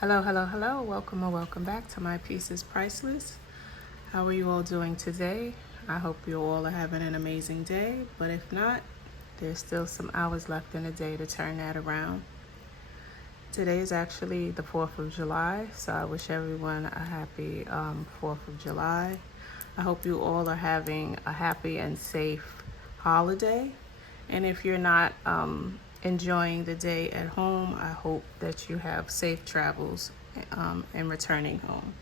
Hello, hello, hello. Welcome or welcome back to My Piece is Priceless. How are you all doing today? I hope you all are having an amazing day, but if not, there's still some hours left in the day to turn that around. Today is actually the 4th of July, so I wish everyone a happy 4th of July. I hope you all are having a happy and safe holiday. And if you're not enjoying the day at home, I hope that you have safe travels and returning home.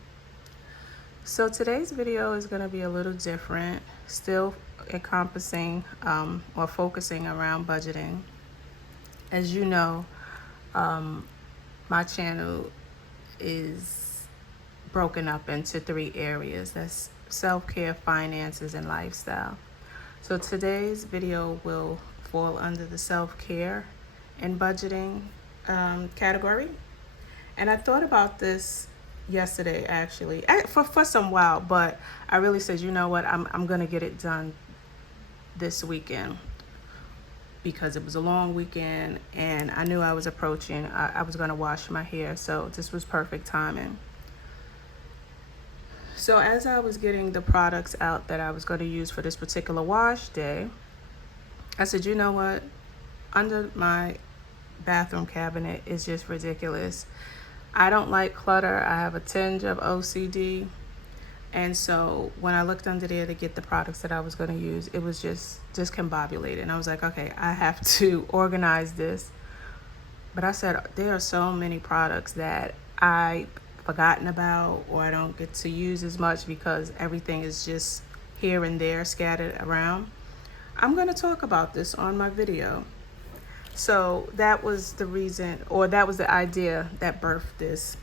So today's video is going to be a little different, still encompassing or focusing around budgeting. As you know, my channel is broken up into 3 areas. That's self-care, finances, and lifestyle. So today's video will fall under the self-care and budgeting category. And I thought about this yesterday, actually, for some while, but I really said, you know what, I'm gonna get it done this weekend because it was a long weekend and I knew I was approaching. I was gonna wash my hair, so this was perfect timing. So as I was getting the products out that I was going to use for this particular wash day, I said, you know what? Under my bathroom cabinet is just ridiculous. I don't like clutter. I have a tinge of OCD. And so when I looked under there to get the products that I was going to use, it was just discombobulated. And I was like, okay, I have to organize this. But I said, there are so many products that I forgotten about or I don't get to use as much because everything is just here and there scattered around. I'm going to talk about this on my video. So that was the reason, or that was the idea that birthed this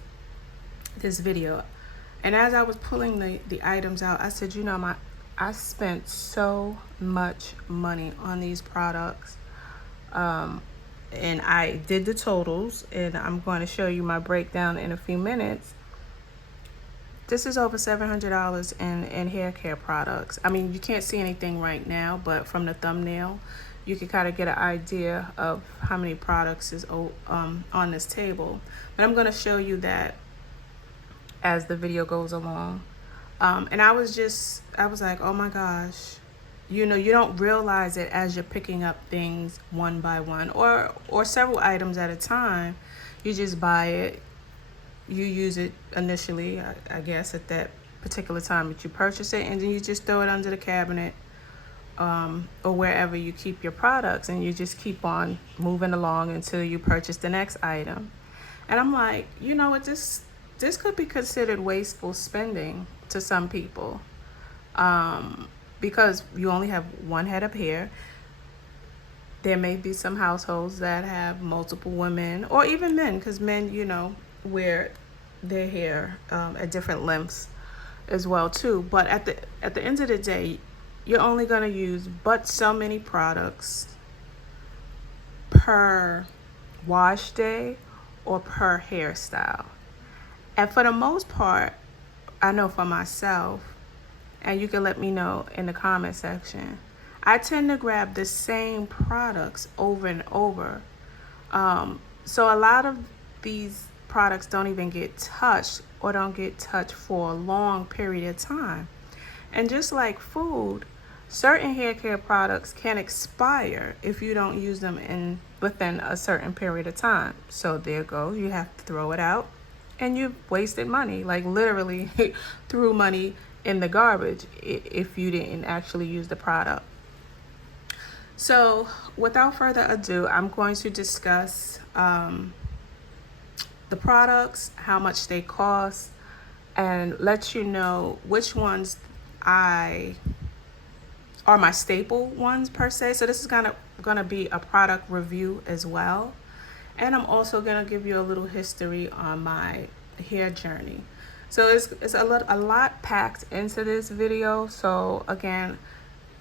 video. And as I was pulling the items out, I said, you know, I spent so much money on these products. And I did the totals, and I'm going to show you my breakdown in a few minutes. This is over $700 in hair care products. I mean, you can't see anything right now, but from the thumbnail, you can kind of get an idea of how many products is on this table. But I'm going to show you that as the video goes along. And I was like, oh my gosh. You know, you don't realize it as you're picking up things one by one or several items at a time. You just buy it. You use it initially, I guess, at that particular time that you purchase it, and then you just throw it under the cabinet or wherever you keep your products, and you just keep on moving along until you purchase the next item. And I'm like, you know what, this could be considered wasteful spending to some people. Because you only have one head of hair. There may be some households that have multiple women or even men, because men, you know, wear their hair at different lengths as well too. But at the end of the day, you're only going to use but so many products per wash day or per hairstyle. And for the most part, I know for myself, and you can let me know in the comment section, I tend to grab the same products over and over. So a lot of these products don't even get touched or don't get touched for a long period of time. And just like food, certain hair care products can expire if you don't use them within a certain period of time. So there goes, you have to throw it out and you've wasted money, like literally threw money in the garbage if you didn't actually use the product. So without further ado, I'm going to discuss the products, how much they cost, and let you know which ones are my staple ones per se. So this is gonna be a product review as well. And I'm also gonna give you a little history on my hair journey. So it's a lot packed into this video. So again,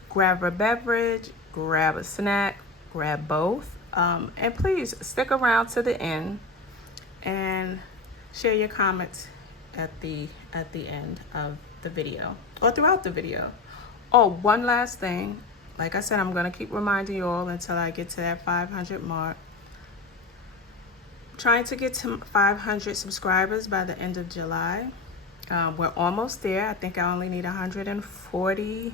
grab a beverage, grab a snack, grab both, and please stick around to the end and share your comments at the end of the video or throughout the video. Oh, one last thing. Like I said, I'm gonna keep reminding you all until I get to that 500 mark. trying to get to 500 subscribers by the end of July. We're almost there. I think I only need 140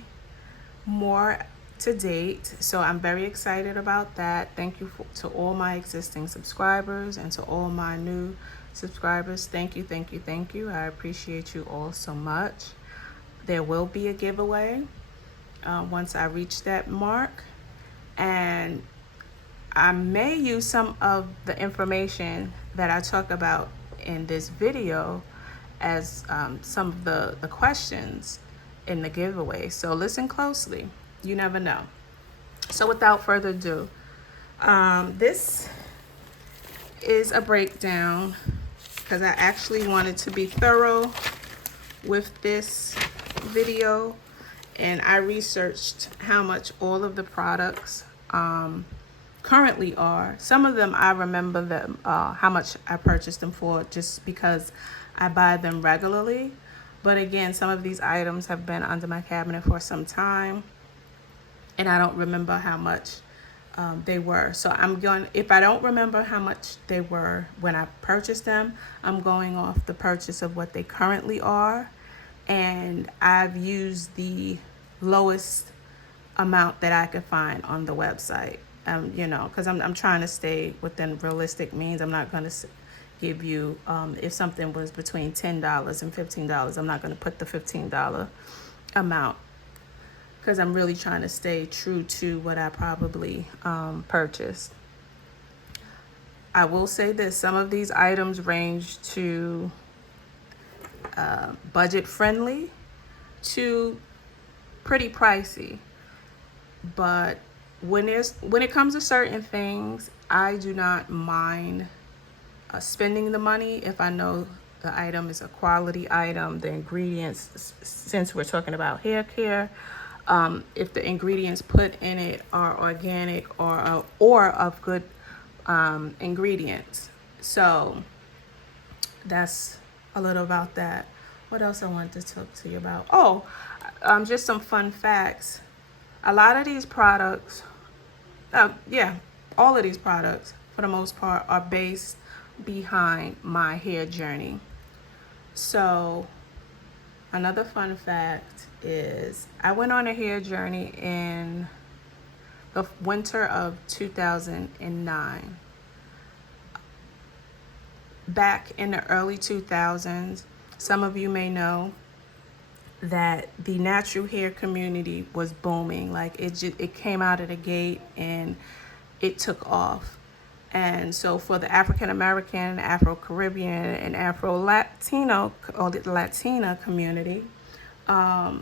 more to date. So I'm very excited about that. Thank you to all my existing subscribers and to all my new subscribers. Thank you, thank you, thank you. I appreciate you all so much. There will be a giveaway once I reach that mark. And I may use some of the information that I talk about in this video as some of the questions in the giveaway. So listen closely. You never know. So without further ado, this is a breakdown because I actually wanted to be thorough with this video, and I researched how much all of the products currently are. Some of them I remember them, how much I purchased them for, just because I buy them regularly. But again, some of these items have been under my cabinet for some time, and I don't remember how much they were. So if I don't remember how much they were when I purchased them, I'm going off the purchase of what they currently are. And I've used the lowest amount that I could find on the website. You know, because I'm trying to stay within realistic means. I'm not going to give you, if something was between $10 and $15, I'm not going to put the $15 amount, because I'm really trying to stay true to what I probably purchased. I will say this, some of these items range to budget friendly to pretty pricey. But when it comes to certain things, I do not mind spending the money if I know the item is a quality item. The ingredients, since we're talking about hair care, if the ingredients put in it are organic or of good ingredients. So that's a little about that. What else I want to talk to you about? Oh, just some fun facts. A lot of these products, all of these products for the most part are based behind my hair journey. So another fun fact is I went on a hair journey in the winter of 2009. Back in the early 2000s, some of you may know that the natural hair community was booming. Like it came out of the gate and it took off. And so for the African American, Afro Caribbean, and Afro Latino or the Latina community, a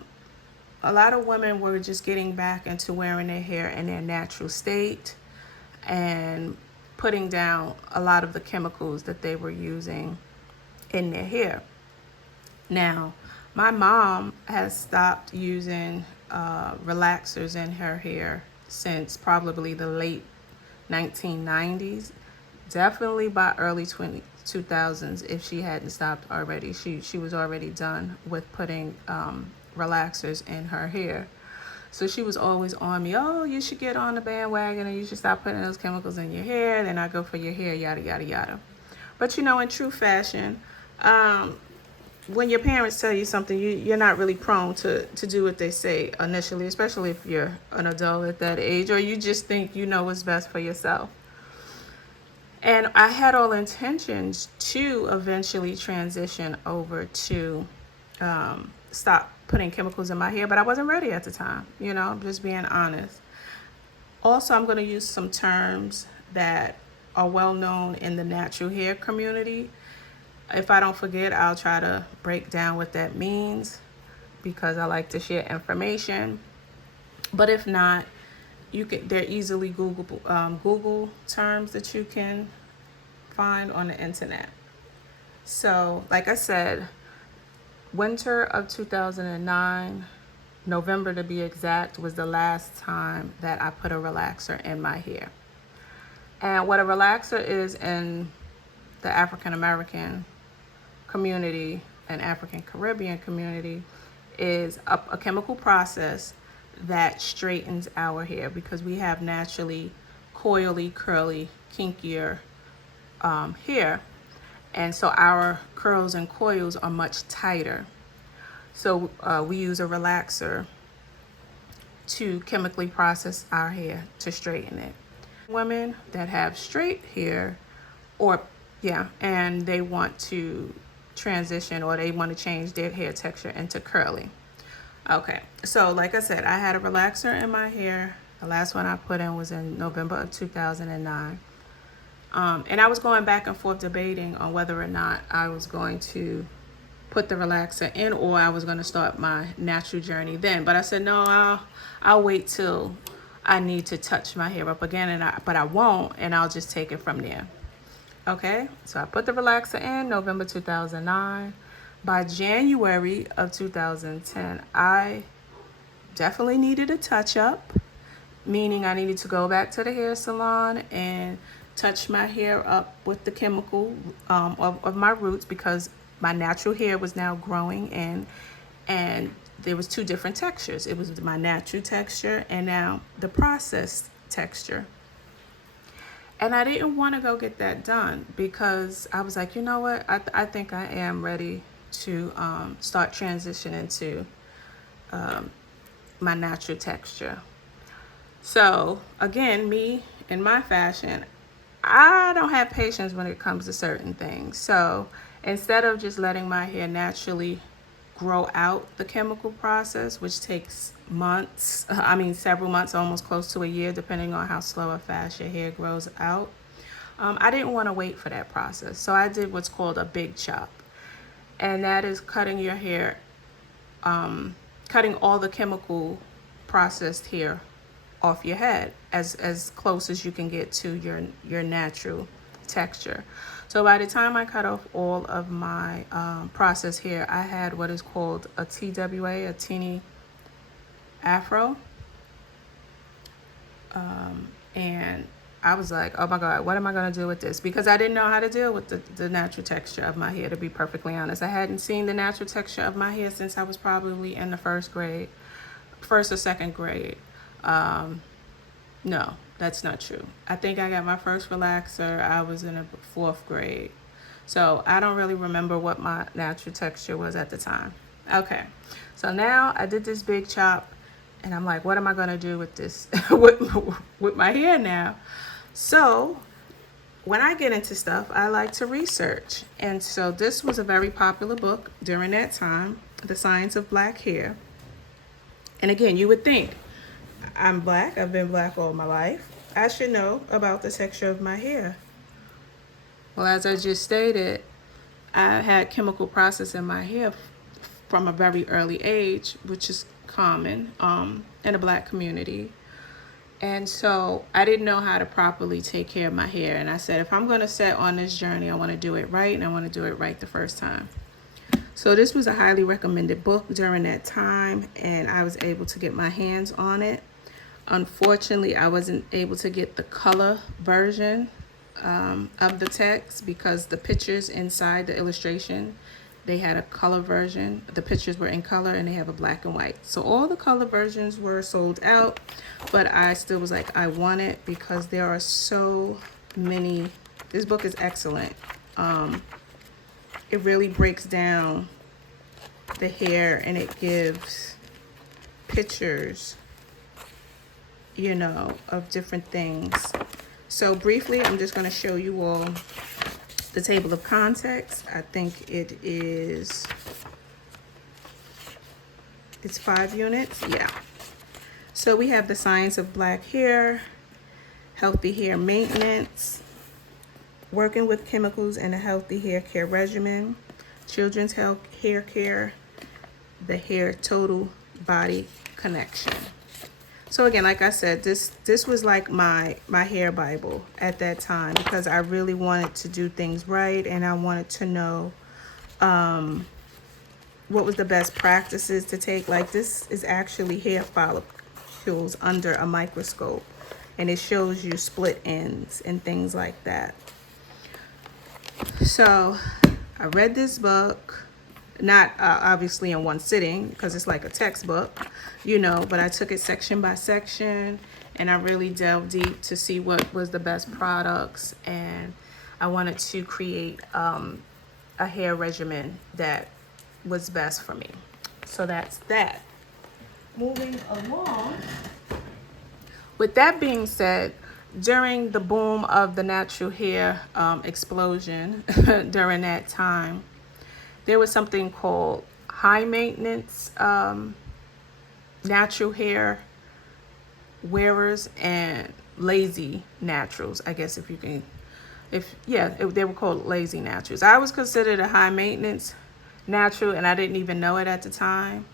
lot of women were just getting back into wearing their hair in their natural state and putting down a lot of the chemicals that they were using in their hair. Now, my mom has stopped using relaxers in her hair since probably the late 1990s, definitely by early 2000s. If she hadn't stopped already, she was already done with putting relaxers in her hair. So she was always on me, oh, you should get on the bandwagon and you should stop putting those chemicals in your hair. They're not good for your hair, yada, yada, yada. But you know, in true fashion, when your parents tell you something, you're not really prone to do what they say initially, especially if you're an adult at that age, or you just think you know what's best for yourself. And I had all intentions to eventually transition over to stop putting chemicals in my hair, but I wasn't ready at the time, you know, I'm just being honest. Also, I'm going to use some terms that are well known in the natural hair community. If I don't forget, I'll try to break down what that means, because I like to share information. But if not, they're easily Google terms that you can find on the internet. So, like I said, winter of 2009, November to be exact, was the last time that I put a relaxer in my hair. And what a relaxer is in the African American community and African Caribbean community is a chemical process that straightens our hair, because we have naturally coily, curly, kinkier hair. And so our curls and coils are much tighter. So we use a relaxer to chemically process our hair to straighten it. Women that have straight hair, or and they want to transition, or they want to change their hair texture into curly. Okay, so like I said, I had a relaxer in my hair. The last one I put in was in November of 2009. And I was going back and forth debating on whether or not I was going to put the relaxer in, or I was going to start my natural journey then. But I said, no, I'll wait till I need to touch my hair up again, but I won't, and I'll just take it from there. Okay, so I put the relaxer in November 2009. By January of 2010, I definitely needed a touch up, meaning I needed to go back to the hair salon and touch my hair up with the chemical of my roots, because my natural hair was now growing in, and there was two different textures. It was my natural texture and now the processed texture. And I didn't want to go get that done because I was like, you know what? I think I am ready to start transitioning to my natural texture. So again, me in my fashion, I don't have patience when it comes to certain things. So instead of just letting my hair naturally grow out the chemical process, which takes months, several months, almost close to a year, depending on how slow or fast your hair grows out, I didn't want to wait for that process. So I did what's called a big chop. And that is cutting your hair, cutting all the chemical processed hair off your head as close as you can get to your natural texture. So by the time I cut off all of my processed hair, I had what is called a TWA, a teeny afro. And I was like, oh my God, what am I going to do with this? Because I didn't know how to deal with the natural texture of my hair, to be perfectly honest. I hadn't seen the natural texture of my hair since I was probably in the first or second grade. No, that's not true. I think I got my first relaxer, I was in the fourth grade. So I don't really remember what my natural texture was at the time. Okay, so now I did this big chop, and I'm like, what am I going to do with this, with my hair now? So when I get into stuff, I like to research. And so this was a very popular book during that time, The Science of Black Hair. And again, you would think, I'm black, I've been black all my life, I should know about the texture of my hair. Well, as I just stated, I had chemical process in my hair from a very early age, which is common in the black community. And so I didn't know how to properly take care of my hair. And I said, if I'm going to set on this journey, I want to do it right, and I want to do it right the first time. So this was a highly recommended book during that time, and I was able to get my hands on it. Unfortunately, I wasn't able to get the color version of the text, because the pictures inside the illustration, they had a color version. The pictures were in color, and they have a black and white. So all the color versions were sold out, but I still was like, I want it, because there are so many. This book is excellent. It really breaks down the hair, and it gives pictures, of different things. So briefly, I'm just going to show you all the table of contents. I think it's 5 units. Yeah. So we have the science of black hair, healthy hair maintenance, working with chemicals and a healthy hair care regimen, children's health hair care, the hair total body connection. So again, like I said, this was like my hair Bible at that time, because I really wanted to do things right, and I wanted to know what was the best practices to take. Like, this is actually hair follicles under a microscope, and it shows you split ends and things like that. So I read this book, not obviously in one sitting, because it's like a textbook, but I took it section by section, and I really delved deep to see what was the best products. And I wanted to create a hair regimen that was best for me. So that's that. Moving along. With that being said, during the boom of the natural hair explosion during that time, there was something called high maintenance natural hair wearers and lazy naturals. I guess if you can, they were called lazy naturals. I was considered a high maintenance natural and I didn't even know it at the time.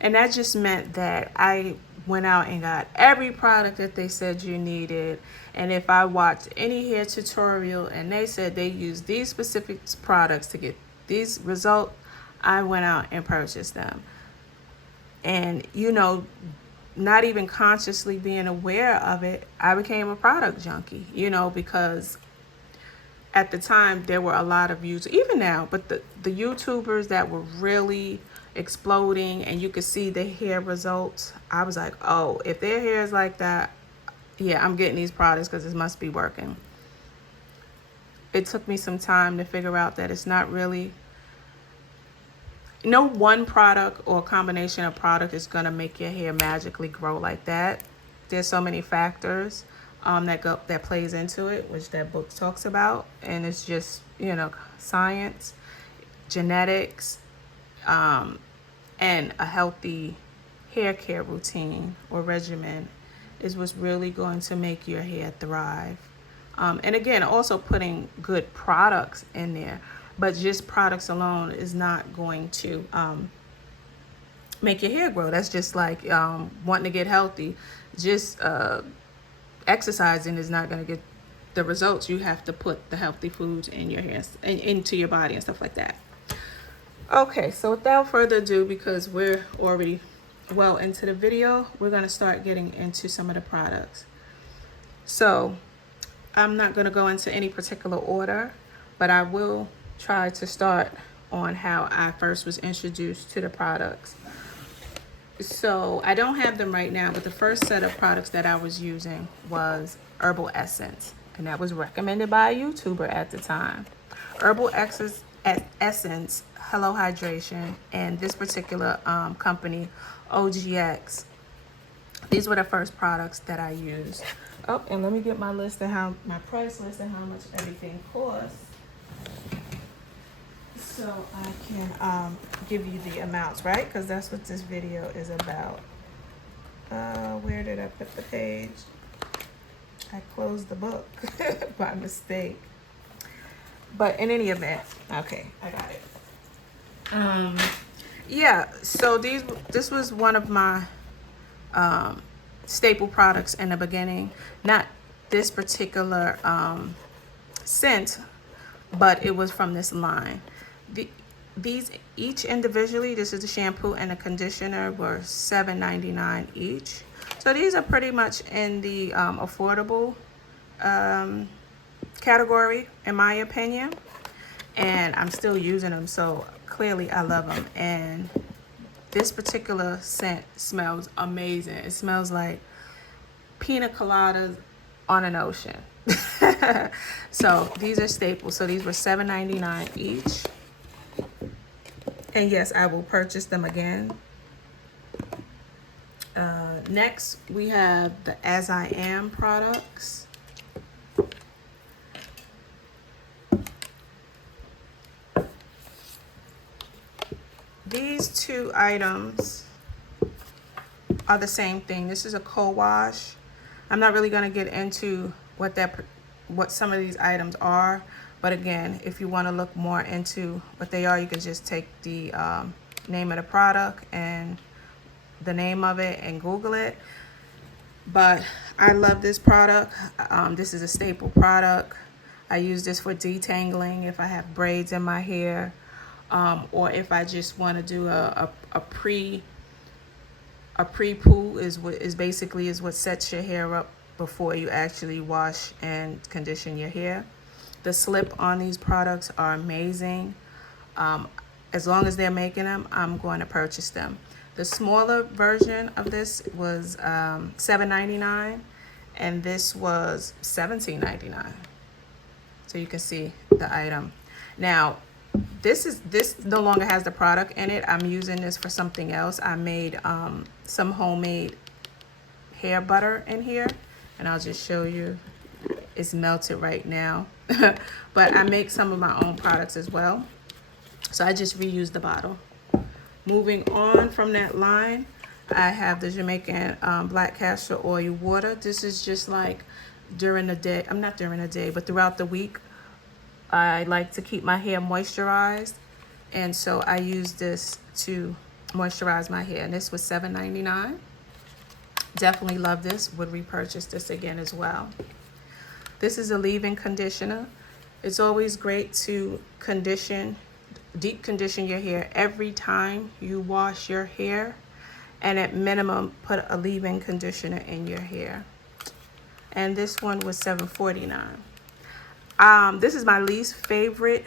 And that just meant that I went out and got every product that they said you needed. And if I watched any hair tutorial and they said they used these specific products to get these results, I went out and purchased them. And, you know, not even consciously being aware of it, I became a product junkie, you know, because at the time there were a lot of users, even now, but the YouTubers that were really exploding and you could see the hair results. I was like, oh, if their hair is like that, yeah, I'm getting these products because it must be working. It took me some time to figure out that it's not really, no one product or combination of product is going to make your hair magically grow like that. There's so many factors that plays into it, which that book talks about, and it's just, you know, science, genetics, and a healthy hair care routine or regimen is what's really going to make your hair thrive. And again, also putting good products in there, but just products alone is not going to make your hair grow. That's just like wanting to get healthy. Just exercising is not going to get the results. You have to put the healthy foods in your hair and into your body and stuff like that. Okay, so without further ado, because we're already well into the video, we're going to start getting into some of the products. So I'm not going to go into any particular order, but I will try to start on how I first was introduced to the products. So I don't have them right now, but the first set of products that I was using was Herbal Essence, and that was recommended by a YouTuber at the time. Herbal Essence, Hello Hydration, and this particular company, OGX. These were the first products that I used. Oh, and let me get my list of my price list and how much everything costs, so I can give you the amounts, right? Because that's what this video is about. Where did I put the page? I closed the book by mistake. But in any event, okay, I got it. Yeah, so this was one of my staple products in the beginning. Not this particular scent, but it was from this line. These each individually, this is the shampoo and the conditioner, were $7.99 each. So these are pretty much in the affordable category, in my opinion. And I'm still using them, so clearly I love them. And this particular scent smells amazing. It smells like pina coladas on an ocean. So these are staples. So these were $7.99 each. And yes, I will purchase them again. Next, we have the As I Am products. These two items are the same thing. This is a co-wash. I'm not really going to get into what some of these items are, but again, if you want to look more into what they are, you can just take the name of the product and the name of it and Google it. But I love this product. This is a staple product. I use this for detangling if I have braids in my hair, or if I just want to do a pre-poo is what sets your hair up before you actually wash and condition your hair. The slip on these products are amazing. As long as they're making them, I'm going to purchase them. The smaller version of this was $7.99, and this was $17.99. so you can see the item. Now, this no longer has the product in it. I'm using this for something else. I made some homemade hair butter in here, and I'll just show you. It's melted right now. But I make some of my own products as well, so I just reuse the bottle. Moving on from that line, I have the Jamaican black castor oil water. This is just like during the day, I'm not during the day, but throughout the week, I like to keep my hair moisturized, and so I use this to moisturize my hair. And this was $7.99. Definitely love this. Would repurchase this again as well. This is a leave-in conditioner. It's always great to deep condition your hair every time you wash your hair, and at minimum put a leave-in conditioner in your hair. And this one was $7.49. This is my least favorite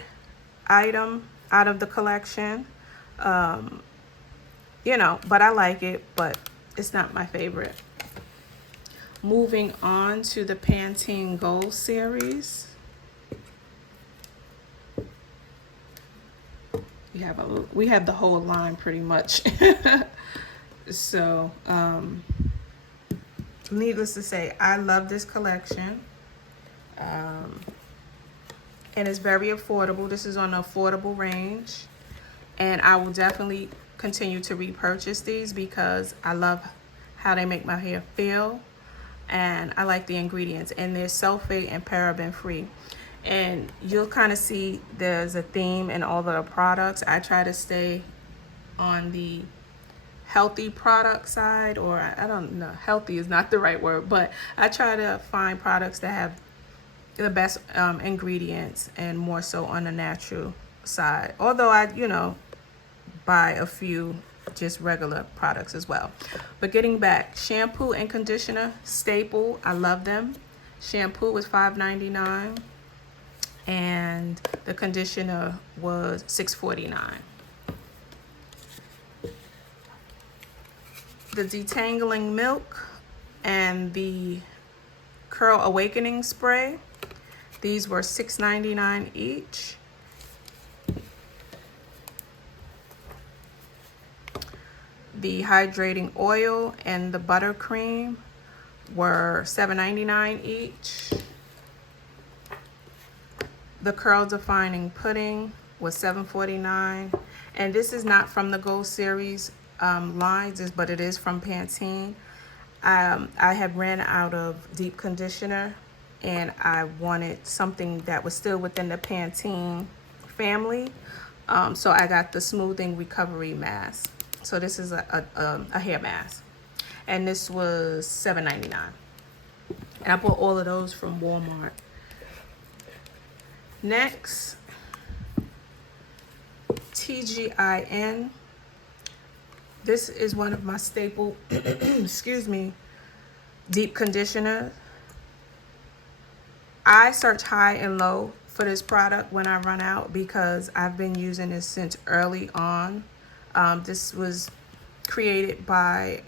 item out of the collection. You know, but I like it, but it's not my favorite. Moving on to the Pantene Gold series. We have the whole line pretty much. So, needless to say, I love this collection. And it's very affordable. This is on the affordable range. And I will definitely continue to repurchase these because I love how they make my hair feel. And I like the ingredients. And they're sulfate and paraben free. And you'll kind of see there's a theme in all of the products. I try to stay on the healthy product side, or I don't know, healthy is not the right word, but I try to find products that have the best ingredients and more so on the natural side. Although I, you know, buy a few just regular products as well. But getting back, shampoo and conditioner, staple, I love them. Shampoo was $5.99 and the conditioner was $6.49. The detangling milk and the curl awakening spray, these were $6.99 each. The hydrating oil and the buttercream were $7.99 each. The curl defining pudding was $7.49, and this is not from the Gold Series lines, but it is from Pantene. I had ran out of deep conditioner, and I wanted something that was still within the Pantene family, so I got the smoothing recovery mask. So this is a hair mask, and this was $7.99, and I bought all of those from Walmart. Next, TGIN. This is one of my staple, excuse me, deep conditioner. I search high and low for this product when I run out because I've been using this since early on. This was created by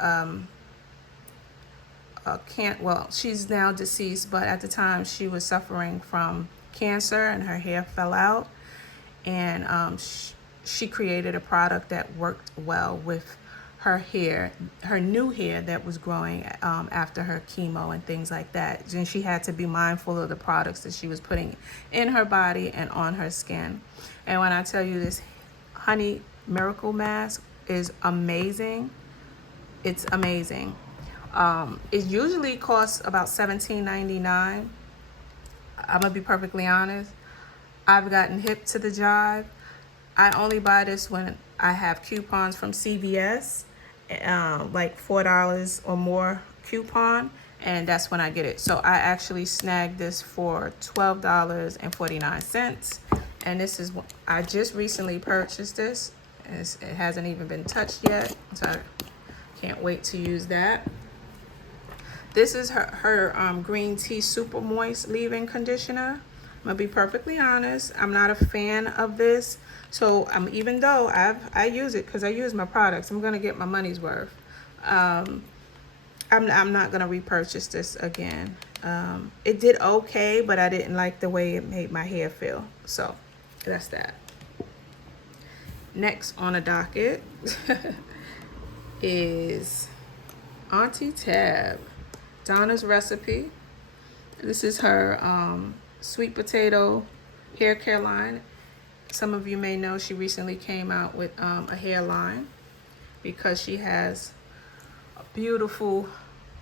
she's now deceased, but at the time she was suffering from cancer and her hair fell out, and she created a product that worked well with her hair, her new hair that was growing after her chemo and things like that. And she had to be mindful of the products that she was putting in her body and on her skin. And when I tell you, this honey miracle mask is amazing, it's amazing. It usually costs about $17.99. I'm gonna be perfectly honest, I've gotten hip to the jive. I only buy this when I have coupons from CVS, like $4 or more coupon, and that's when I get it. So I actually snagged this for $12.49, and this is, I just recently purchased this. It hasn't even been touched yet, so I can't wait to use that. This is her green tea super moist leave-in conditioner. I'm gonna be perfectly honest, I'm not a fan of this. So even though I use it because I use my products, I'm gonna get my money's worth. I'm not gonna repurchase this again. It did okay, but I didn't like the way it made my hair feel. So that's that. Next on the docket is Auntie Tab, Donna's recipe. This is her sweet potato hair care line. Some of you may know she recently came out with a hairline because she has a beautiful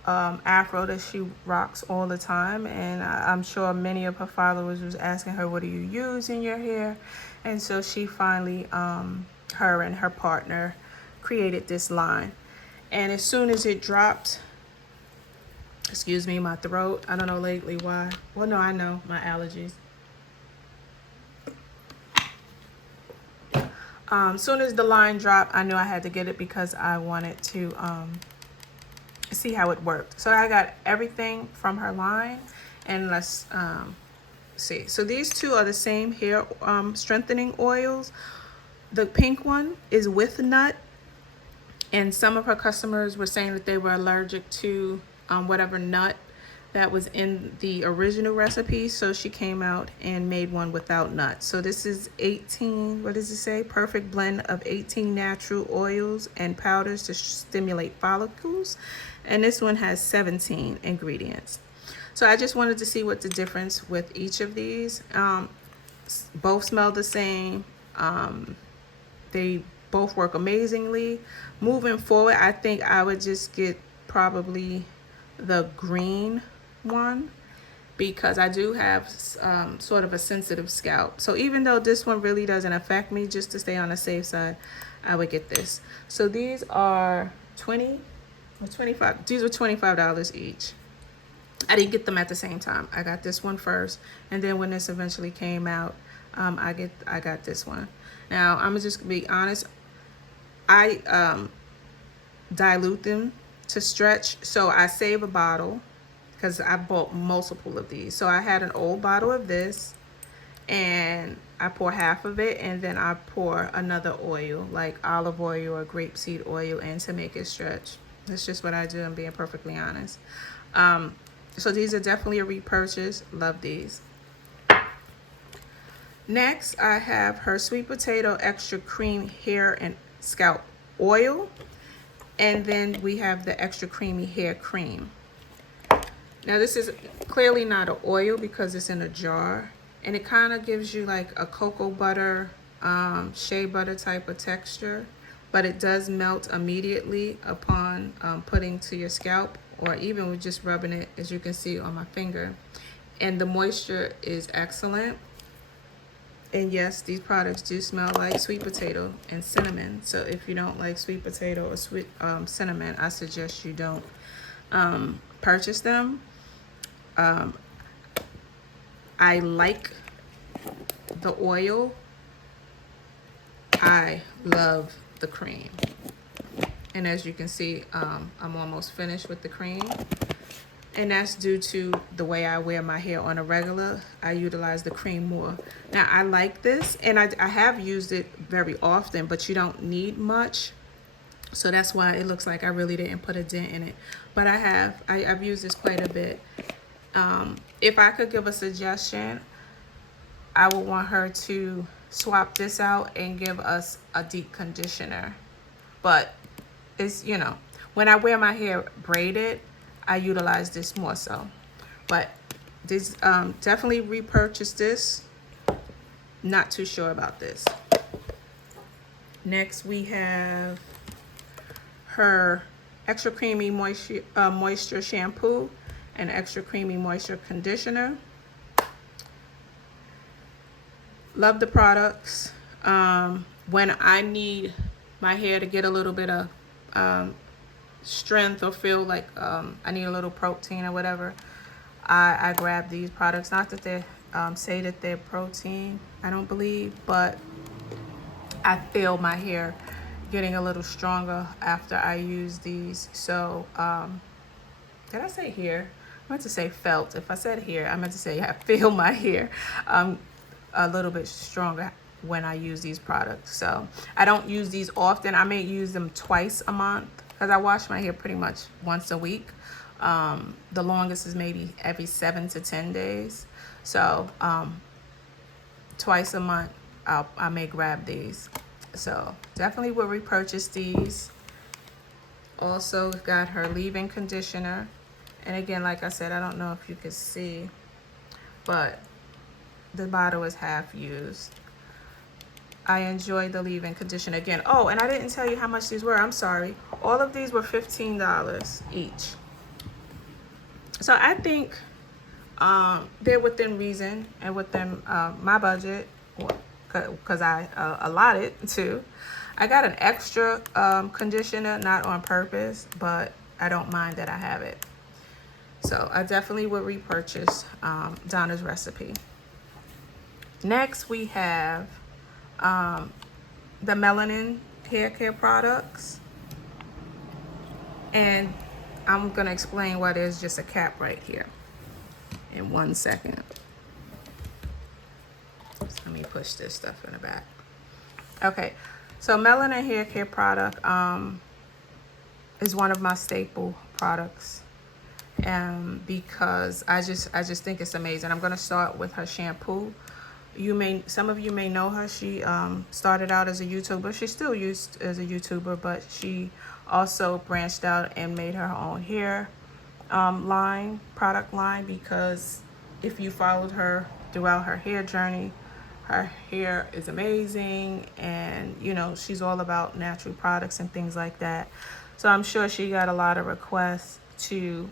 afro that she rocks all the time, and I'm sure many of her followers was asking her, what do you use in your hair? And so she finally, her and her partner created this line. And as soon as it dropped, excuse me, my throat, I don't know lately why. Well, no, I know, my allergies. Soon as the line dropped, I knew I had to get it because I wanted to see how it worked. So I got everything from her line, and let's see. So these two are the same hair strengthening oils. The pink one is with nut, and some of her customers were saying that they were allergic to whatever nut that was in the original recipe, so she came out and made one without nuts. So this is 18, what does it say? Perfect blend of 18 natural oils and powders to stimulate follicles. And this one has 17 ingredients. So I just wanted to see what the difference with each of these. Both smell the same. They both work amazingly. Moving forward, I think I would just get probably the green one because I do have sort of a sensitive scalp. So even though this one really doesn't affect me, just to stay on the safe side, I would get this. So these are 20 or 25. These were $25 each. I didn't get them at the same time. I got this one first, and then when this eventually came out, I got this one. Now I'm just gonna be honest. I dilute them to stretch, so I save a bottle because I bought multiple of these. So I had an old bottle of this, and I pour half of it, and then I pour another oil like olive oil or grapeseed oil in to make it stretch. That's just what I do. I'm being perfectly honest. So these are definitely a repurchase. Love these. Next, I have her sweet potato extra cream hair and scalp oil. And then we have the extra creamy hair cream. Now this is clearly not an oil because it's in a jar. And it kind of gives you like a cocoa butter, shea butter type of texture. But it does melt immediately upon putting to your scalp, or even with just rubbing it, as you can see on my finger. And the moisture is excellent. And yes, these products do smell like sweet potato and cinnamon. So if you don't like sweet potato or sweet cinnamon, I suggest you don't purchase them. I like the oil. I love the cream. And as you can see, I'm almost finished with the cream. And that's due to the way I wear my hair on a regular. I utilize the cream more. Now, I like this, and I have used it very often, but you don't need much. So that's why it looks like I really didn't put a dent in it. But I've used this quite a bit. If I could give a suggestion, I would want her to swap this out and give us a deep conditioner. But it's, you know, when I wear my hair braided, I utilize this more so. But this definitely repurchase this. Not too sure about this. Next we have her extra creamy moisture shampoo and extra creamy moisture conditioner. Love the products. When I need my hair to get a little bit of strength or feel like I need a little protein or whatever, I grab these products. Not that they say that they're protein, I don't believe, but I feel my hair getting a little stronger after I use these. So did I say hair? I meant to say felt. If I said hair, I meant to say I feel my hair a little bit stronger when I use these products. So I don't use these often. I may use them twice a month because I wash my hair pretty much once a week. The longest is maybe every 7 to 10 days. So twice a month I may grab these. So definitely will repurchase these. Also got her leave-in conditioner. And again, like I said, I don't know if you can see, but the bottle is half used. I enjoy the leave-in conditioner again. Oh, and I didn't tell you how much these were. I'm sorry. All of these were $15 each. So I think they're within reason and within my budget, because I allotted to. I got an extra conditioner, not on purpose, but I don't mind that I have it. So I definitely would repurchase Donna's recipe. Next we have the melanin hair care products. And I'm gonna explain why there's just a cap right here in 1 second. So let me push this stuff in the back. Okay, so melanin hair care product is one of my staple products, because I just think it's amazing. I'm gonna start with her shampoo. Some of you may know her. She started out as a YouTuber. She's still used as a YouTuber, but she also branched out and made her own hair product line, because if you followed her throughout her hair journey, her hair is amazing, and you know, she's all about natural products and things like that. So I'm sure she got a lot of requests to,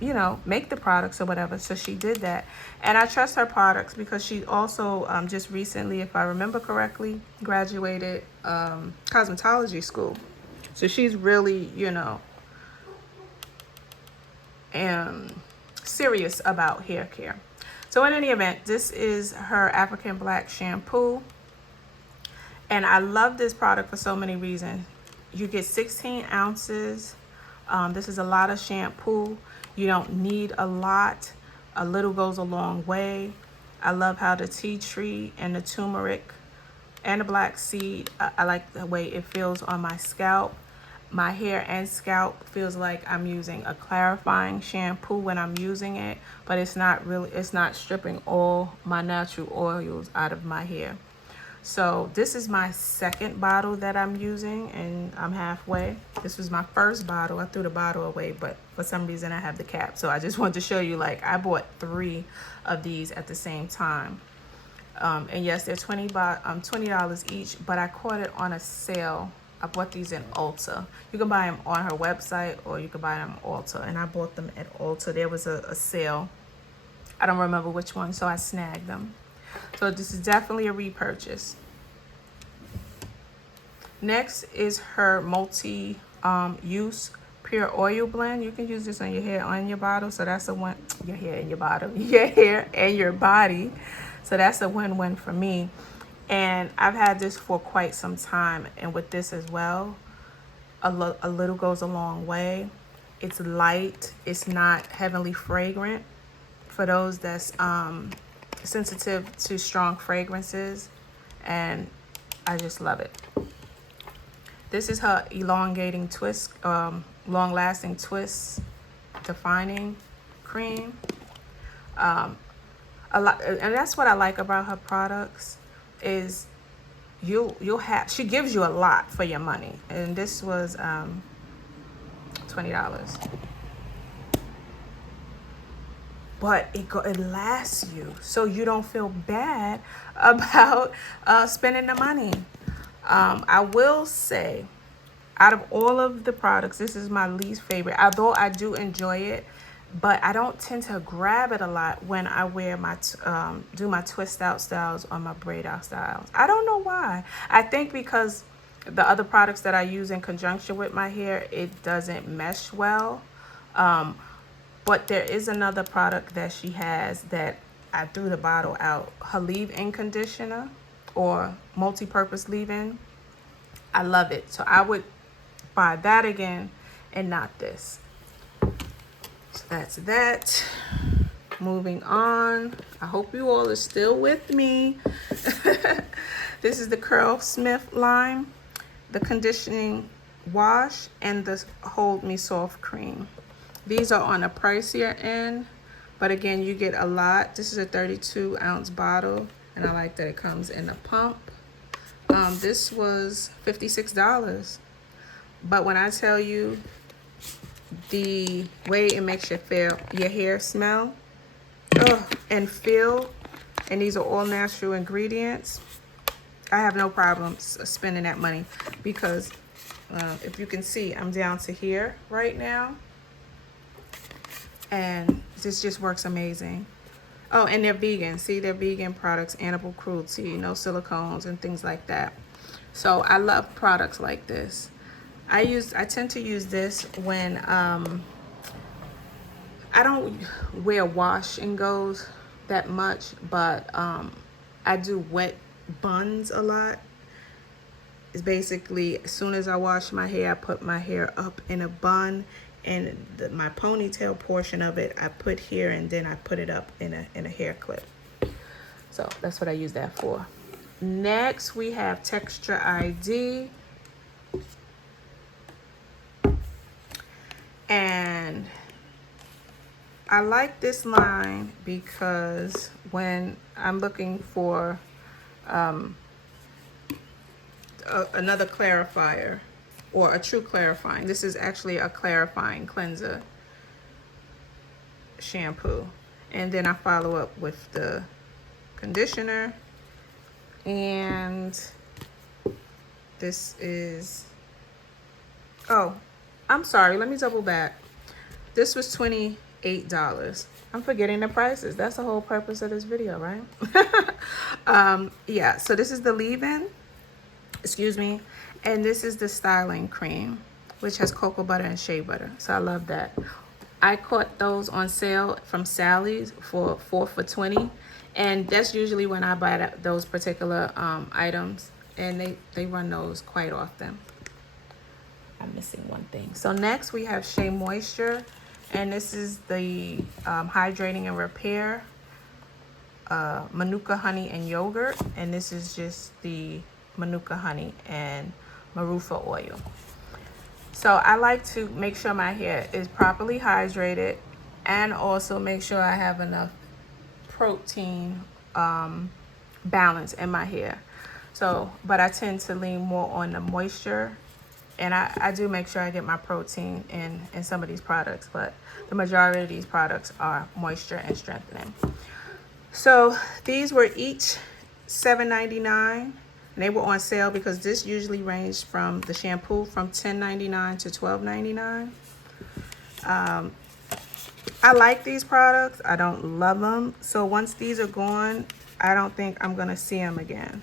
you know, make the products or whatever. So she did that. And I trust her products because she also just recently, if I remember correctly, graduated cosmetology school. So she's really, you know, serious about hair care. So in any event, this is her African Black shampoo. And I love this product for so many reasons. You get 16 ounces. This is a lot of shampoo. You don't need a lot. A little goes a long way. I love how the tea tree and the turmeric and the black seed, I like the way it feels on my scalp. My hair and scalp feels like I'm using a clarifying shampoo when I'm using it, but it's not stripping all my natural oils out of my hair. So this is my second bottle that I'm using, and I'm halfway. This was my first bottle. I threw the bottle away, but for some reason I have the cap. So I just wanted to show you, like, I bought 3 of these at the same time. And yes, they're $20 each, but I caught it on a sale. I bought these in Ulta. You can buy them on her website, or you can buy them at Ulta, and I bought them at Ulta. There was a sale. I don't remember which one, so I snagged them. So this is definitely a repurchase. Next is her multi-use pure oil blend. You can use this on your hair, on your bottle. So that's a one. Your hair and your bottle. Your hair and your body. So that's a win-win for me. And I've had this for quite some time. And with this as well, a little goes a long way. It's light. It's not heavily fragrant. For those that's sensitive to strong fragrances, and I just love it. This is her elongating twist, long-lasting twist defining cream. A lot, and that's what I like about her products, is she gives you a lot for your money. And this was $20. But it lasts you, so you don't feel bad about spending the money. I will say, out of all of the products, this is my least favorite. Although I do enjoy it, but I don't tend to grab it a lot when I wear my do my twist out styles or my braid out styles. I don't know why. I think because the other products that I use in conjunction with my hair, it doesn't mesh well. But there is another product that she has that I threw the bottle out. Her leave-in conditioner, or multi-purpose leave-in. I love it. So I would buy that again and not this. So that's that. Moving on. I hope you all are still with me. This is the Curlsmith line, the conditioning wash, and the Hold Me Soft cream. These are on a pricier end, but again, you get a lot. This is a 32-ounce bottle, and I like that it comes in a pump. This was $56. But when I tell you the way it makes your hair smell and feel, and these are all natural ingredients, I have no problem spending that money, because if you can see, I'm down to here right now, and this just works amazing. Oh, and they're vegan. See, they're vegan products, animal cruelty, no silicones and things like that. So I love products like this. I tend to use this when I don't wear wash and goes that much, but I do wet buns a lot. It's basically, as soon as I wash my hair, I put my hair up in a bun, and my ponytail portion of it I put here, and then I put it up in a hair clip. So that's what I use that for. Next, we have Texture ID. And I like this line because when I'm looking for another clarifier, or a true clarifying, this is actually a clarifying cleanser shampoo, and then I follow up with the conditioner, and this is, oh, I'm sorry, let me double back. This was $28. I'm forgetting the prices. That's the whole purpose of this video, right? Yeah, so this is the leave-in, excuse me, and this is the styling cream, which has cocoa butter and shea butter. So I love that. I caught those on sale from Sally's for 4 for $20, and that's usually when I buy those particular items, and they run those quite often. I'm missing one thing. So next we have Shea Moisture, and this is the hydrating and repair Manuka honey and yogurt, and this is just the Manuka honey and Marufa oil. So I like to make sure my hair is properly hydrated, and also make sure I have enough protein balance in my hair. So, but I tend to lean more on the moisture, and I do make sure I get my protein in some of these products, but the majority of these products are moisture and strengthening. So these were each $7.99, and they were on sale because this usually ranged from the shampoo from $10.99 to $12.99. I like these products. I don't love them. So once these are gone, I don't think I'm gonna see them again.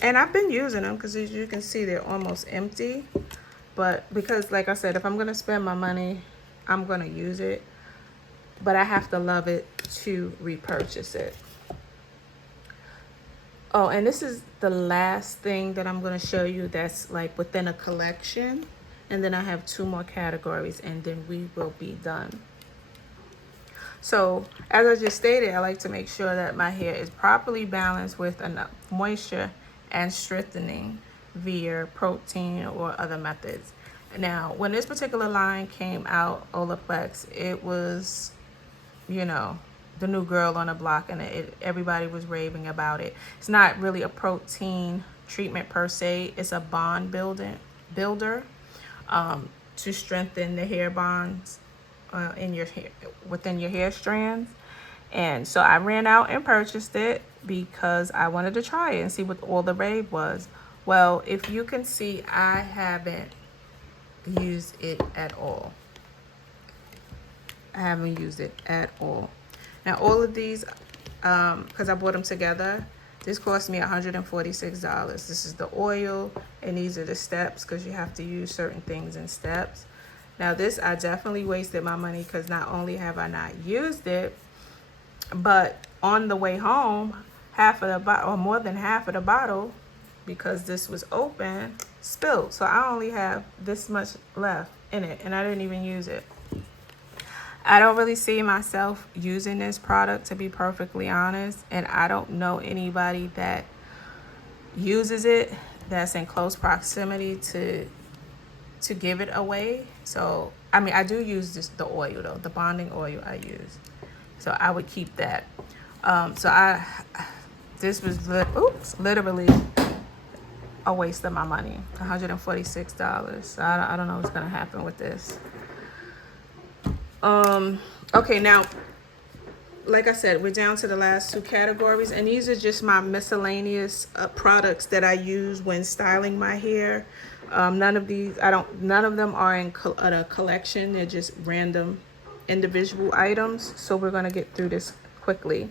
And I've been using them because, as you can see, they're almost empty. But because, like I said, if I'm gonna spend my money, I'm gonna use it. But I have to love it to repurchase it. Oh, and this is the last thing that I'm gonna show you that's like within a collection. And then I have 2 more categories, and then we will be done. So as I just stated, I like to make sure that my hair is properly balanced with enough moisture and strengthening via protein or other methods. Now, when this particular line came out, Olaplex, it was, you know, the new girl on the block, and everybody was raving about it. It's not really a protein treatment per se. It's a bond builder to strengthen the hair bonds in your hair, within your hair strands. And so I ran out and purchased it because I wanted to try it and see what all the rave was. Well, if you can see, I haven't used it at all. I haven't used it at all. Now, all of these, because I bought them together, this cost me $146. This is the oil, and these are the steps, because you have to use certain things in steps. Now, this, I definitely wasted my money, because not only have I not used it, but on the way home, half of the bottle, or more than half of the bottle, because this was open, spilled. So I only have this much left in it, and I didn't even use it. I don't really see myself using this product, to be perfectly honest, and I don't know anybody that uses it that's in close proximity to to give it away. So, I mean, I do use the oil though, the bonding oil I use. So I would keep that. This was literally a waste of my money, $146. So I don't know what's gonna happen with this. Okay, now, like I said, we're down to the last two categories, and these are just my miscellaneous products that I use when styling my hair. None of them are in a collection. They're just random individual items. So we're gonna get through this quickly.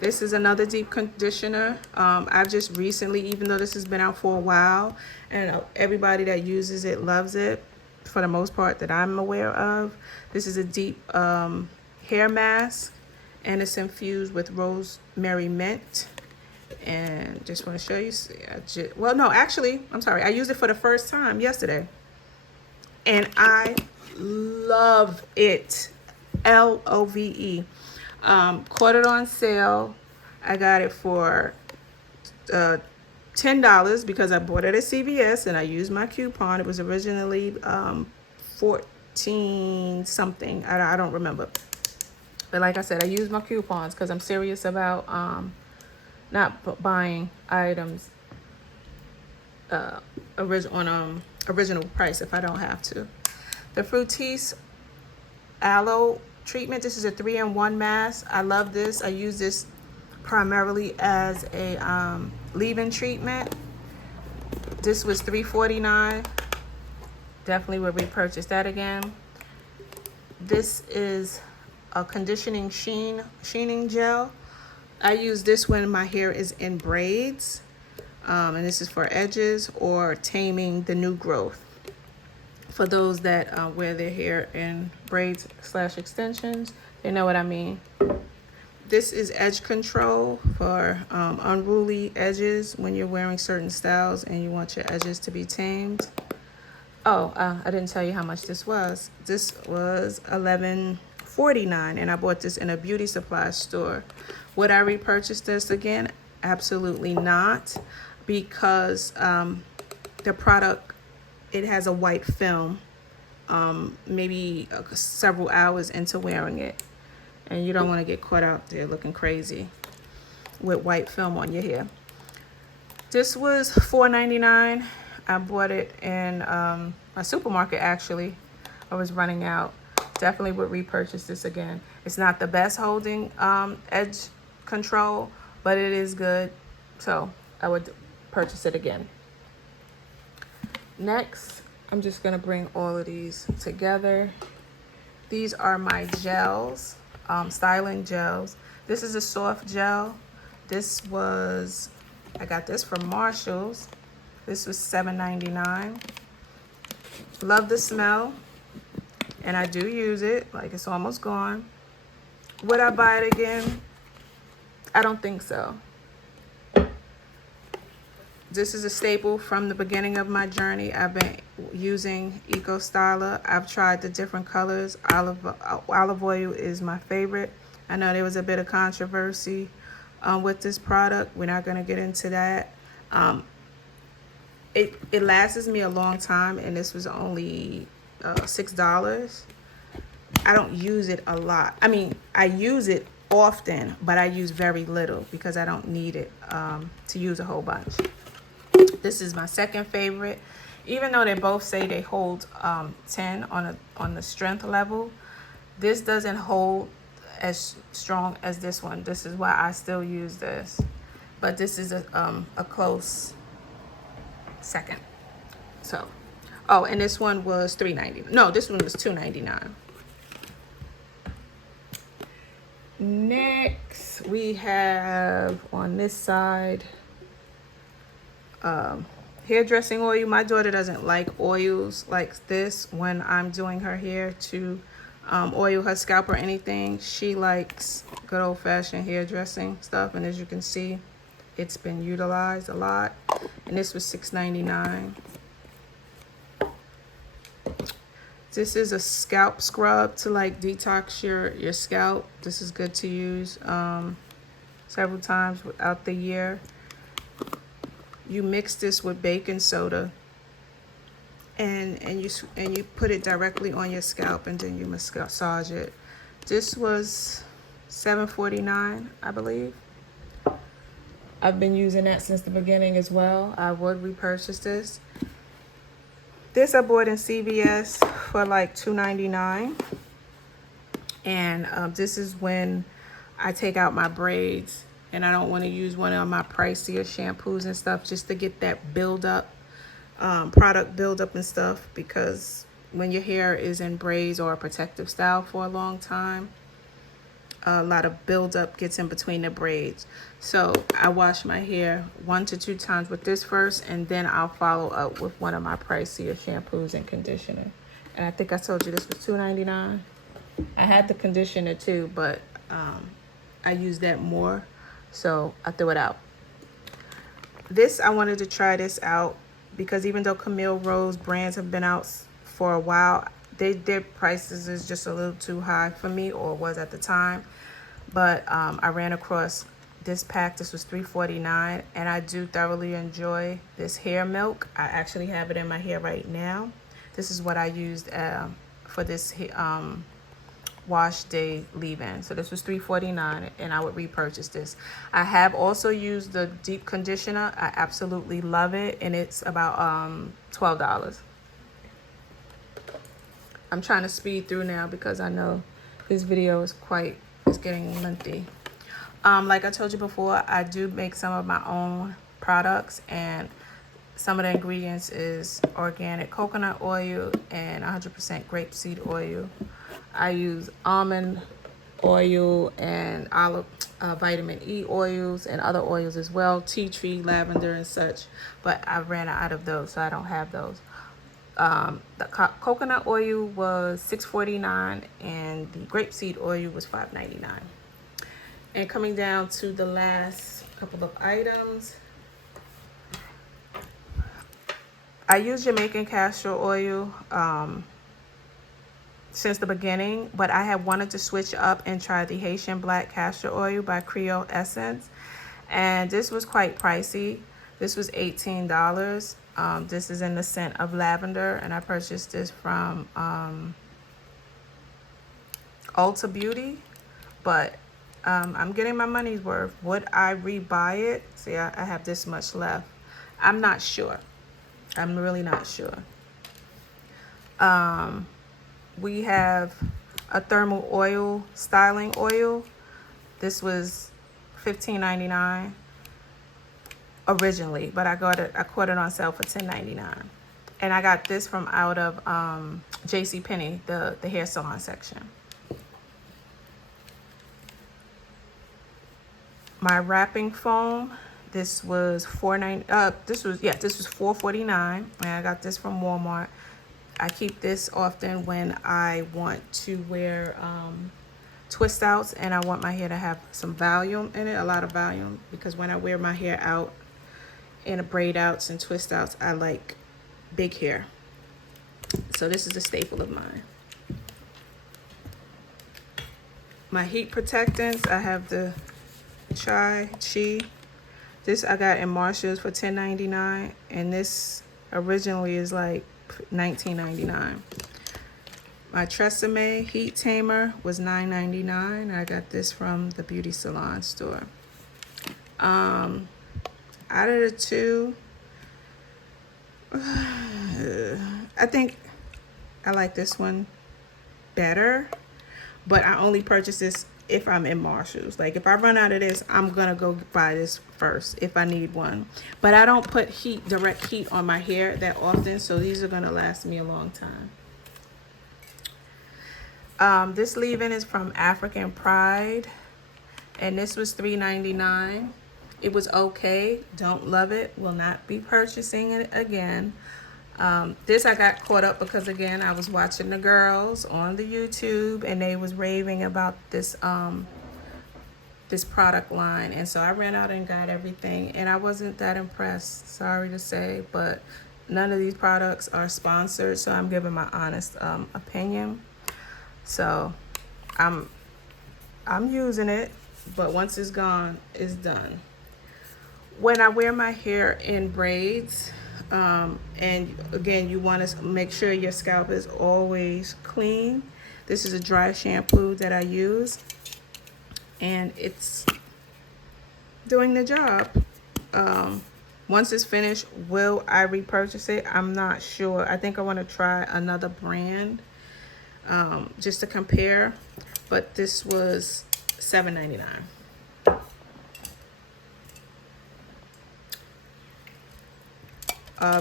This is another deep conditioner. I've just recently, even though this has been out for a while, and everybody that uses it loves it, for the most part that I'm aware of. This is a deep hair mask, and it's infused with rosemary mint. And just want to show you. I'm sorry. I used it for the first time yesterday, and I love it. LOVE. Caught it on sale. I got it for $10 because I bought it at CVS and I used my coupon. It was originally 14 something. I don't remember. But like I said, I use my coupons because I'm serious about not buying items original price if I don't have to. The Fructis Aloe treatment. This is a 3-in-1 mask. I love this. I use this primarily as a leave-in treatment. This was $3.49. Definitely would repurchase that again. This is a conditioning sheening gel. I use this when my hair is in braids, and this is for edges or taming the new growth. For those that wear their hair in braids / extensions, they know what I mean. This is edge control for unruly edges when you're wearing certain styles and you want your edges to be tamed. I didn't tell you how much this was. This was $11.49, and I bought this in a beauty supply store. Would I repurchase this again? Absolutely not, because the product, it has a white film, maybe several hours into wearing it, and you don't want to get caught out there looking crazy with white film on your hair. This was $4.99. I bought it in a supermarket, actually. I was running out. Definitely would repurchase this again. It's not the best holding edge control, but it is good, so I would purchase it again. Next, I'm just gonna bring all of these together. These are my gels, styling gels. This is a soft gel. I got this from Marshall's. This was $7.99. Love the smell, and I do use it. Like, it's almost gone. Would I buy it again? I don't think so. This is a staple from the beginning of my journey. I've been using Eco Styler. I've tried the different colors. Olive oil is my favorite. I know there was a bit of controversy with this product. We're not going to get into that. It lasts me a long time, and this was only $6. I don't use it a lot. I mean, I use it often, but I use very little because I don't need it to use a whole bunch. This is my second favorite. Even though they both say they hold 10 on the strength level, this doesn't hold as strong as this one. This is why I still use this. But this is a close second. So, and this one was $3.99. No, this one was $2.99. Next, we have on this side hairdressing oil. My daughter doesn't like oils like this when I'm doing her hair to oil her scalp or anything. She likes good old-fashioned hairdressing stuff, and as you can see, it's been utilized a lot. And this was $6.99. This is a scalp scrub to like detox your scalp. This is good to use several times throughout the year. You mix this with baking soda and you put it directly on your scalp, and then you massage it. This was $7.49, I believe. I've been using that since the beginning as well. I would repurchase this. This I bought in CVS for like $2.99. And this is when I take out my braids and I don't want to use one of my pricier shampoos and stuff, just to get that build up, product build up and stuff, because when your hair is in braids or a protective style for a long time, a lot of buildup gets in between the braids. So I wash my hair 1 to 2 times with this first, and then I'll follow up with one of my pricier shampoos and conditioner. And I think I told you this was $2.99. I had the conditioner too, but I used that more, so I threw it out. This, I wanted to try this out because even though Camille Rose brands have been out for a while, their prices is just a little too high for me, or was at the time. But I ran across this pack. This was $3.49, and I do thoroughly enjoy this hair milk. I actually have it in my hair right now. This is what I used for this wash day leave-in. So this was $3.49, and I would repurchase this. I have also used the deep conditioner. I absolutely love it, and it's about $12. I'm trying to speed through now because I know this video is getting lengthy. Like I told you before, I do make some of my own products, and some of the ingredients is organic coconut oil and 100% grapeseed oil. I use almond oil and olive vitamin E oils and other oils as well, tea tree, lavender, and such. But I ran out of those, so I don't have those. The coconut oil was $6.49, and the grapeseed oil was $5.99. And coming down to the last couple of items, I use Jamaican castor oil since the beginning, but I had wanted to switch up and try the Haitian Black Castor Oil by Creole Essence, and this was quite pricey. This was $18. This is in the scent of lavender, and I purchased this from Ulta Beauty, but I'm getting my money's worth. Would I rebuy it? See, I have this much left. I'm not sure. I'm really not sure. We have a thermal oil styling oil. This was $15.99 originally, but I caught it on sale for $10.99. And I got this from out of JCPenney, the hair salon section. My wrapping foam, this was $4.49, and I got this from Walmart. I keep this often when I want to wear twist outs, and I want my hair to have some volume in it, a lot of volume, because when I wear my hair out in a braid outs and twist outs, I like big hair. So this is a staple of mine. My heat protectants, I have the Chi. This I got in Marshall's for $10.99, and this originally is like $19.99. My Tresemme heat tamer was $9.99. I got this from the beauty salon store. Out of the two, I think I like this one better, but I only purchase this if I'm in Marshall's. Like if I run out of this, I'm gonna go buy this first if I need one. But I don't put direct heat on my hair that often, so these are gonna last me a long time. This leave-in is from African Pride, and this was $3.99. It was okay. Don't love it. Will not be purchasing it again. This I got caught up because again I was watching the girls on the YouTube, and they was raving about this this product line, and so I ran out and got everything, and I wasn't that impressed, sorry to say, but none of these products are sponsored, so I'm giving my honest opinion. So I'm using it, but once it's gone, it's done. When I wear my hair in braids, And again, you want to make sure your scalp is always clean. This is a dry shampoo that I use, and it's doing the job. Once it's finished, will I repurchase it? I'm not sure. I think I want to try another brand, just to compare, but this was $7.99.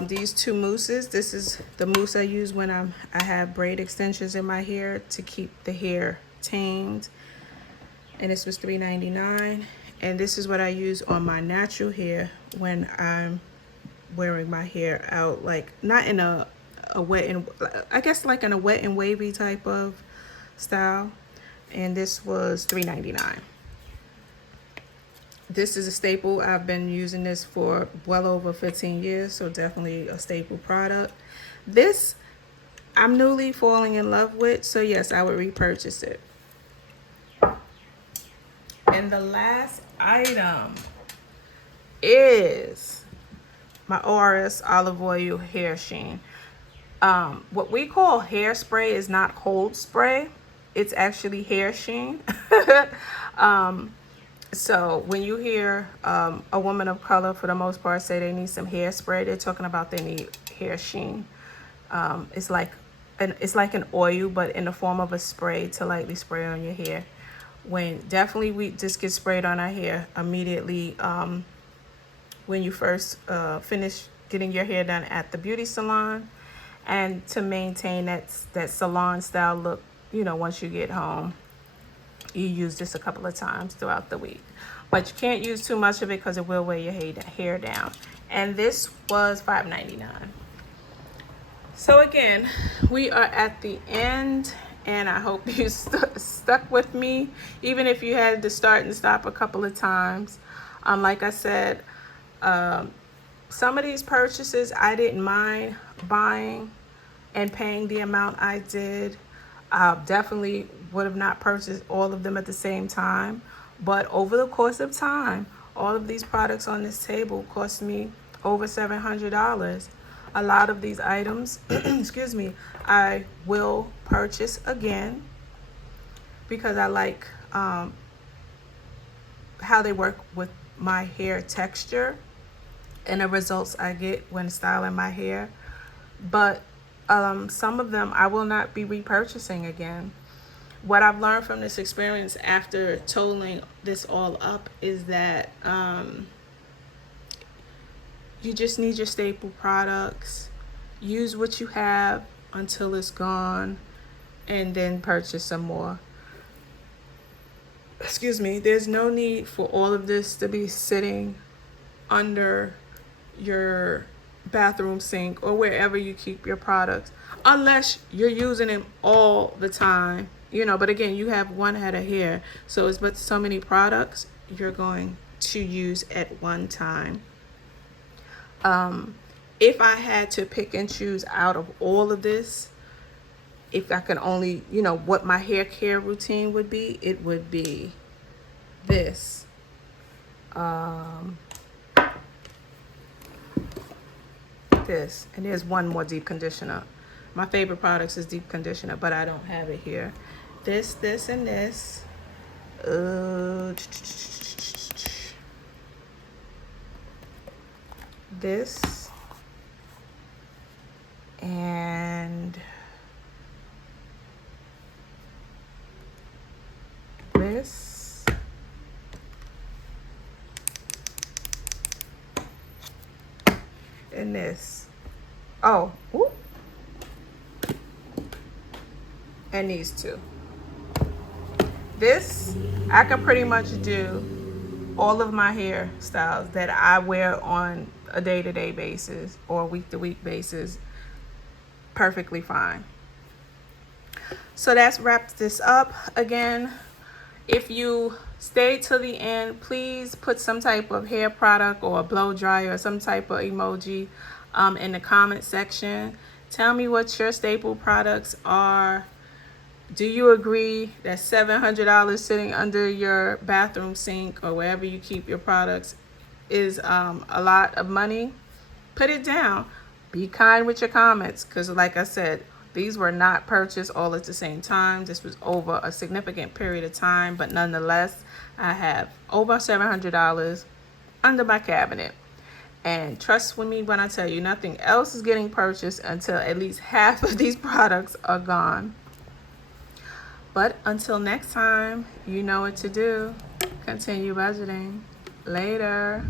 These two mousses, this is the mousse I use when I have braid extensions in my hair to keep the hair tamed, and this was $3.99. And this is what I use on my natural hair when I'm wearing my hair out, like not in a wet and, I guess like in a wet and wavy type of style. And this was $3.99. This is a staple. I've been using this for well over 15 years, so definitely a staple product. This I'm newly falling in love with, so yes, I would repurchase it. And the last item is my ORS olive oil hair sheen. What we call hairspray is not cold spray. It's actually hair sheen. So when you hear a woman of color, for the most part, say they need some hairspray, they're talking about they need hair sheen. It's like an oil, but in the form of a spray to lightly spray on your hair. When definitely we just get sprayed on our hair immediately when you first finish getting your hair done at the beauty salon, and to maintain that salon style look, you know, once you get home, you use this a couple of times throughout the week, but you can't use too much of it because it will weigh your hair down. And this was $5.99. So again, we are at the end, and I hope you stuck with me, even if you had to start and stop a couple of times. Like I said, some of these purchases I didn't mind buying and paying the amount I did. Definitely would have not purchased all of them at the same time, but over the course of time, all of these products on this table cost me over $700. A lot of these items, excuse me, I will purchase again because I like how they work with my hair texture and the results I get when styling my hair. But some of them I will not be repurchasing again. What I've learned from this experience after totaling this all up is that you just need your staple products. Use what you have until it's gone, and then purchase some more. Excuse me. There's no need for all of this to be sitting under your bathroom sink or wherever you keep your products, unless you're using them all the time, you know. But again, you have one head of hair, so it's but so many products you're going to use at one time. If I had to pick and choose out of all of this, if I could only, you know, what my hair care routine would be, it would be this. This, and there's one more deep conditioner. My favorite products is deep conditioner, but I don't have it here. This, and this. This and this. And this. Oh, ooh. And these two. This, I can pretty much do all of my hairstyles that I wear on a day-to-day basis or week-to-week basis perfectly fine. So that's wrapped this up. Again, if you stay till the end, please put some type of hair product or a blow dryer or some type of emoji in the comment section. Tell me what your staple products are. Do you agree that $700 sitting under your bathroom sink or wherever you keep your products is a lot of money? put it down. Be kind with your comments, because like I said, these were not purchased all at the same time. This was over a significant period of time, but nonetheless, I have over $700 under my cabinet. And trust with me when I tell you, nothing else is getting purchased until at least half of these products are gone. But until next time, you know what to do. Continue budgeting. Later.